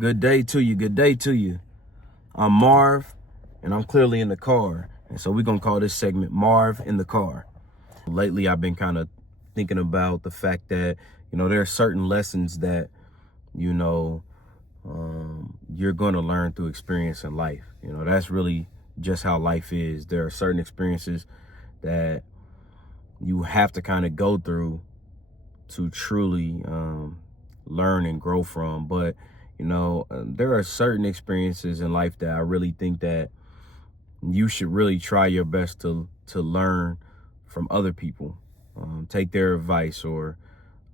Good day to you. Good day to you. I'm Marv, and I'm clearly in the car. And so we're going to call this segment Marv in the Car. Lately, I've been kind of thinking about the fact that, there are certain lessons that, you're going to learn through experience in life. That's really just how life is. There are certain experiences that you have to kind of go through to truly learn and grow from. But there are certain experiences in life that I really think that you should really try your best to learn from other people. Take their advice or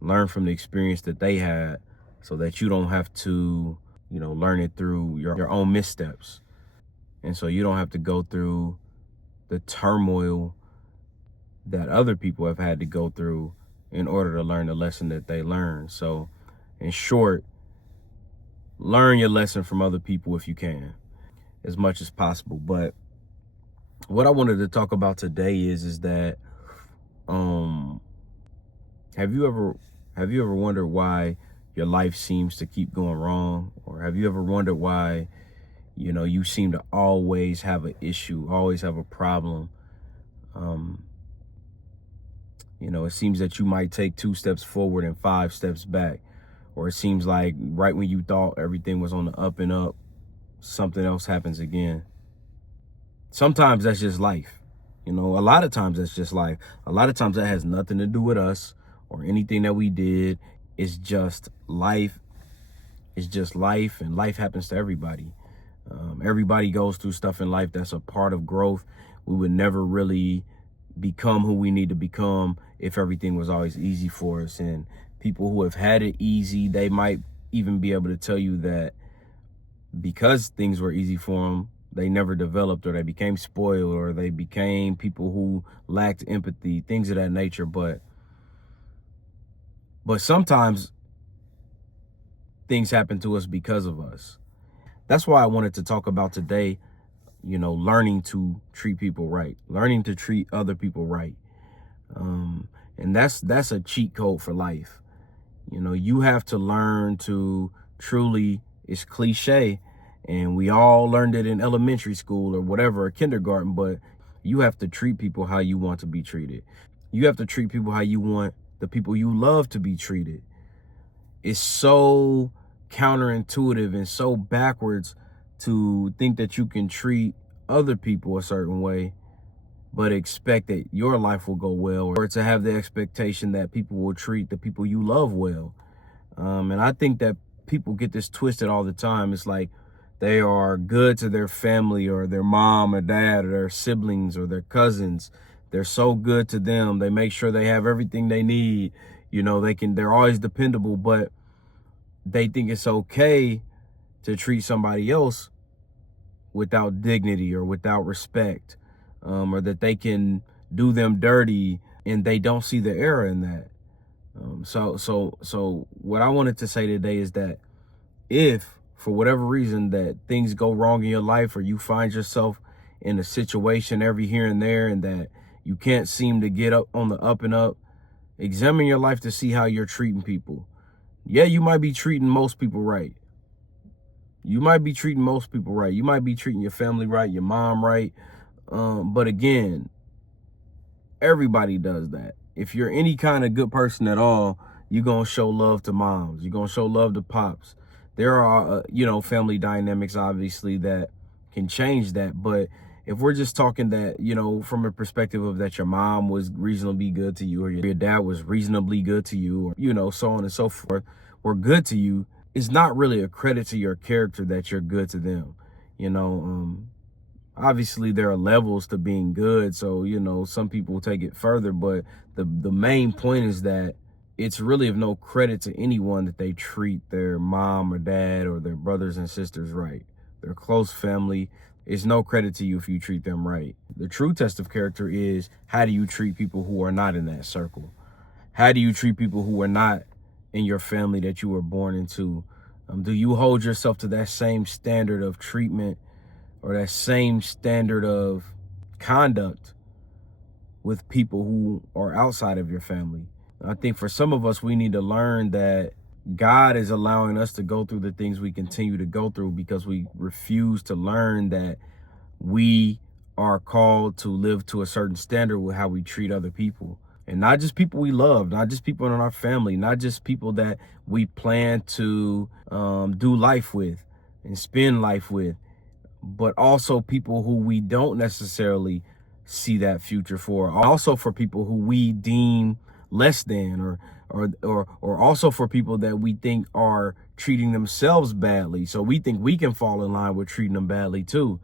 learn from the experience that they had so that you don't have to, learn it through your own missteps. And so you don't have to go through the turmoil that other people have had to go through in order to learn the lesson that they learned. So in short, learn your lesson from other people if you can, as much as possible. But what I wanted to talk about today is that have you ever wondered why your life seems to keep going wrong? Or have you ever wondered why, you seem to always have an issue, always have a problem? It seems that you might take 2 steps forward and 5 steps back. Or it seems like right when you thought everything was on the up and up, something else happens again. Sometimes that's just life. A lot of times that's just life. A lot of times that has nothing to do with us or anything that we did. It's just life. It's just life, and life happens to everybody. Everybody goes through stuff in life that's a part of growth. We would never really become who we need to become if everything was always easy for us. And people who have had it easy, they might even be able to tell you that because things were easy for them, they never developed, or they became spoiled, or they became people who lacked empathy, things of that nature. But sometimes things happen to us because of us. That's why I wanted to talk about today, learning to treat people right, learning to treat other people right. And that's a cheat code for life. You have to learn to truly, it's cliche, and we all learned it in elementary school or whatever, or kindergarten, but you have to treat people how you want to be treated. You have to treat people how you want the people you love to be treated. It's so counterintuitive and so backwards to think that you can treat other people a certain way but expect that your life will go well, or to have the expectation that people will treat the people you love well. And I think that people get this twisted all the time. It's like they are good to their family or their mom or dad or their siblings or their cousins. They're so good to them. They make sure they have everything they need. They're always dependable, but they think it's okay to treat somebody else without dignity or without respect. Or that they can do them dirty, and they don't see the error in that. So what I wanted to say today is that if for whatever reason that things go wrong in your life, or you find yourself in a situation every here and there, and that you can't seem to get up on the up and up, examine your life to see how you're treating people. Yeah, you might be treating most people right. You might be treating most people right. You might be treating your family right, your mom right. But again, everybody does that. If you're any kind of good person at all, you're going to show love to moms. You're going to show love to pops. There are, family dynamics, obviously, that can change that. But if we're just talking that, from a perspective of that your mom was reasonably good to you, or your dad was reasonably good to you, or, so on and so forth, were good to you, it's not really a credit to your character that you're good to them. Obviously, there are levels to being good. So, some people take it further. But the main point is that it's really of no credit to anyone that they treat their mom or dad or their brothers and sisters right. Their close family. It's no credit to you if you treat them right. The true test of character is, how do you treat people who are not in that circle? How do you treat people who are not in your family that you were born into? Do you hold yourself to that same standard of treatment, or that same standard of conduct with people who are outside of your family? I think for some of us, we need to learn that God is allowing us to go through the things we continue to go through because we refuse to learn that we are called to live to a certain standard with how we treat other people. And not just people we love, not just people in our family, not just people that we plan to do life with and spend life with, but also people who we don't necessarily see that future for. Also for people who we deem less than, or also for people that we think are treating themselves badly. So we think we can fall in line with treating them badly too.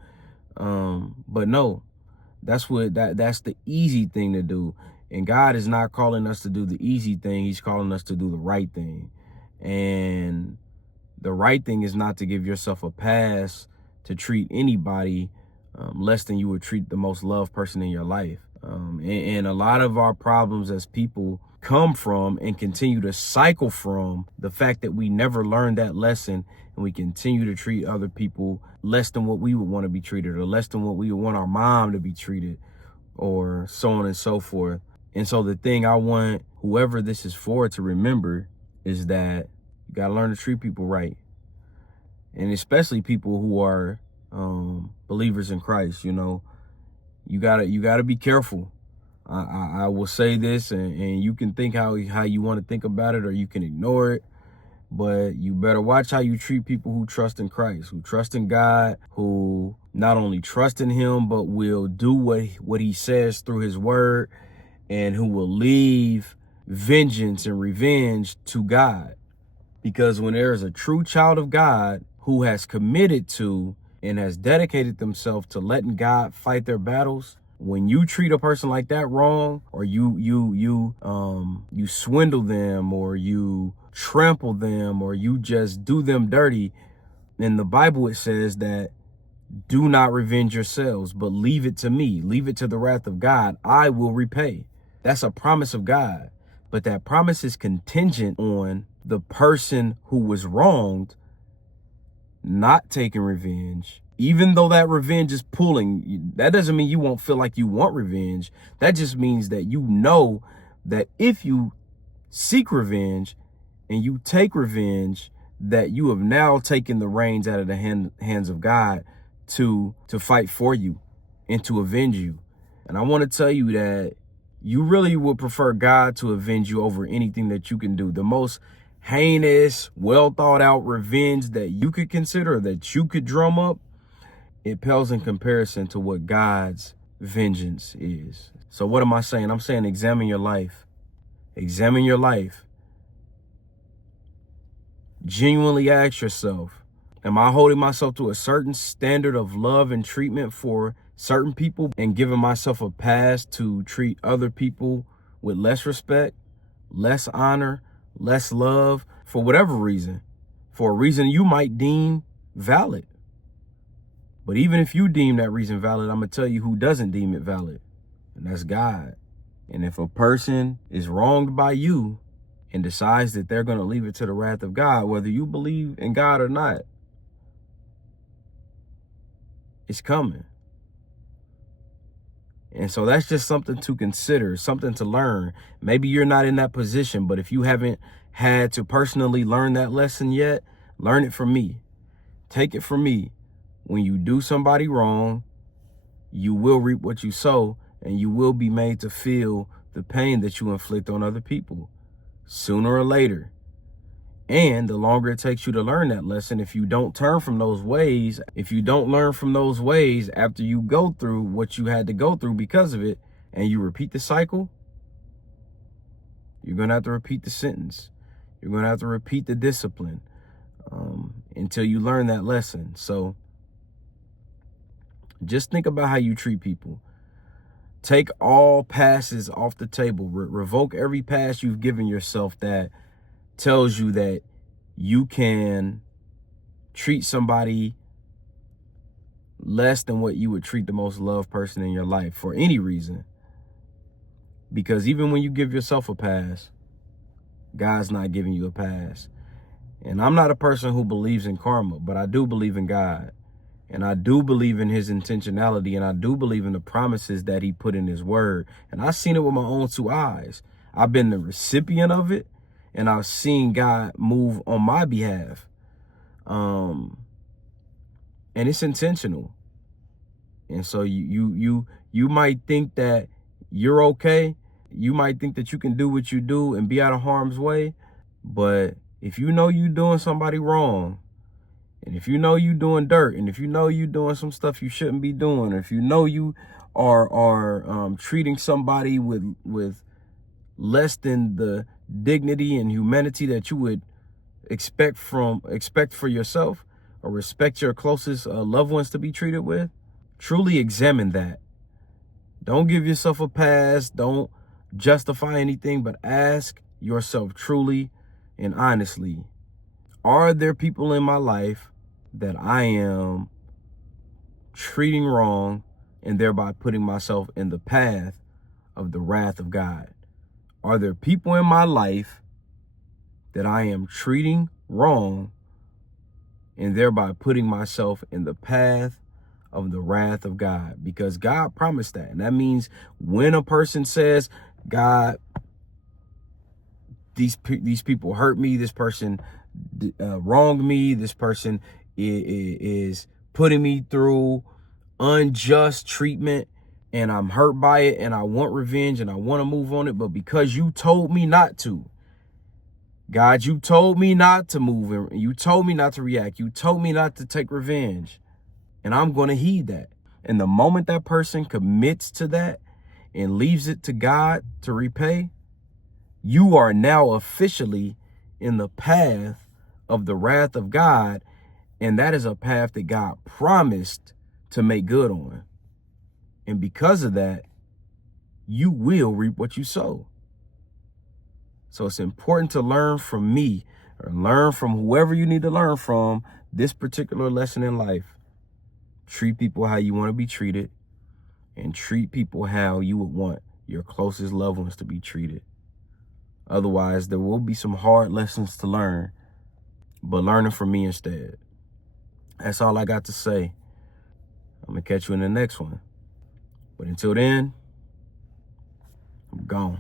But no, that's the easy thing to do. And God is not calling us to do the easy thing. He's calling us to do the right thing. And the right thing is not to give yourself a pass to treat anybody less than you would treat the most loved person in your life. And a lot of our problems as people come from and continue to cycle from the fact that we never learned that lesson, and we continue to treat other people less than what we would want to be treated, or less than what we would want our mom to be treated, or so on and so forth. And so the thing I want whoever this is for to remember is that you got to learn to treat people right. And especially people who are believers in Christ. You know, you gotta be careful. I will say this, and you can think how you want to think about it, or you can ignore it. But you better watch how you treat people who trust in Christ, who trust in God, who not only trust in him, but will do what he says through his word, and who will leave vengeance and revenge to God. Because when there is a true child of God who has committed to and has dedicated themselves to letting God fight their battles, when you treat a person like that wrong, or you swindle them, or you trample them, or you just do them dirty, in the Bible it says that do not revenge yourselves, but leave it to me. Leave it to the wrath of God. I will repay. That's a promise of God. But that promise is contingent on the person who was wronged not taking revenge. Even though that revenge is pulling, that doesn't mean you won't feel like you want revenge. That just means that you know that if you seek revenge and you take revenge, that you have now taken the reins out of the hands of God to fight for you and to avenge you. And I want to tell you that you really would prefer God to avenge you over anything that you can do. The most heinous, well thought out revenge that you could consider, that you could drum up, it pales in comparison to what God's vengeance is. So what am I saying? I'm saying examine your life. Examine your life. Genuinely ask yourself, am I holding myself to a certain standard of love and treatment for certain people and giving myself a pass to treat other people with less respect, less honor, less love, for whatever reason, for a reason you might deem valid? But even if you deem that reason valid, I'm going to tell you who doesn't deem it valid, and that's God. And if a person is wronged by you and decides that they're going to leave it to the wrath of God, whether you believe in God or not, it's coming. And so that's just something to consider, something to learn. Maybe you're not in that position, but if you haven't had to personally learn that lesson yet, learn it from me. Take it from me. When you do somebody wrong, you will reap what you sow, and you will be made to feel the pain that you inflict on other people sooner or later. And the longer it takes you to learn that lesson, if you don't turn from those ways, if you don't learn from those ways after you go through what you had to go through because of it, and you repeat the cycle, you're going to have to repeat the sentence. You're going to have to repeat the discipline until you learn that lesson. So just think about how you treat people. Take all passes off the table. Revoke every pass you've given yourself that tells you that you can treat somebody less than what you would treat the most loved person in your life for any reason. Because even when you give yourself a pass, God's not giving you a pass. And I'm not a person who believes in karma, but I do believe in God. And I do believe in his intentionality, and I do believe in the promises that he put in his word. And I've seen it with my own two eyes. I've been the recipient of it, and I've seen God move on my behalf. And it's intentional. And so you might think that you're okay. You might think that you can do what you do and be out of harm's way. But if you know you doing somebody wrong, and if you know you doing dirt, and if you know you doing some stuff you shouldn't be doing, or if you know you are treating somebody with less than the dignity and humanity that you would expect for yourself, or respect your closest loved ones to be treated with, truly examine that. Don't give yourself a pass. Don't justify anything, but ask yourself truly and honestly, are there people in my life that I am treating wrong and thereby putting myself in the path of the wrath of God? Are there people in my life that I am treating wrong and thereby putting myself in the path of the wrath of God? Because God promised that. And that means when a person says, God, these people hurt me, this person wronged me, this person is putting me through unjust treatment, and I'm hurt by it, and I want revenge, and I want to move on it, but because you told me not to, God, you told me not to move, and you told me not to react, you told me not to take revenge, and I'm going to heed that. And the moment that person commits to that and leaves it to God to repay, you are now officially in the path of the wrath of God. And that is a path that God promised to make good on. And because of that, you will reap what you sow. So it's important to learn from me, or learn from whoever you need to learn from, this particular lesson in life. Treat people how you want to be treated, and treat people how you would want your closest loved ones to be treated. Otherwise, there will be some hard lessons to learn, but learn them from me instead. That's all I got to say. I'm going to catch you in the next one. But until then, I'm gone.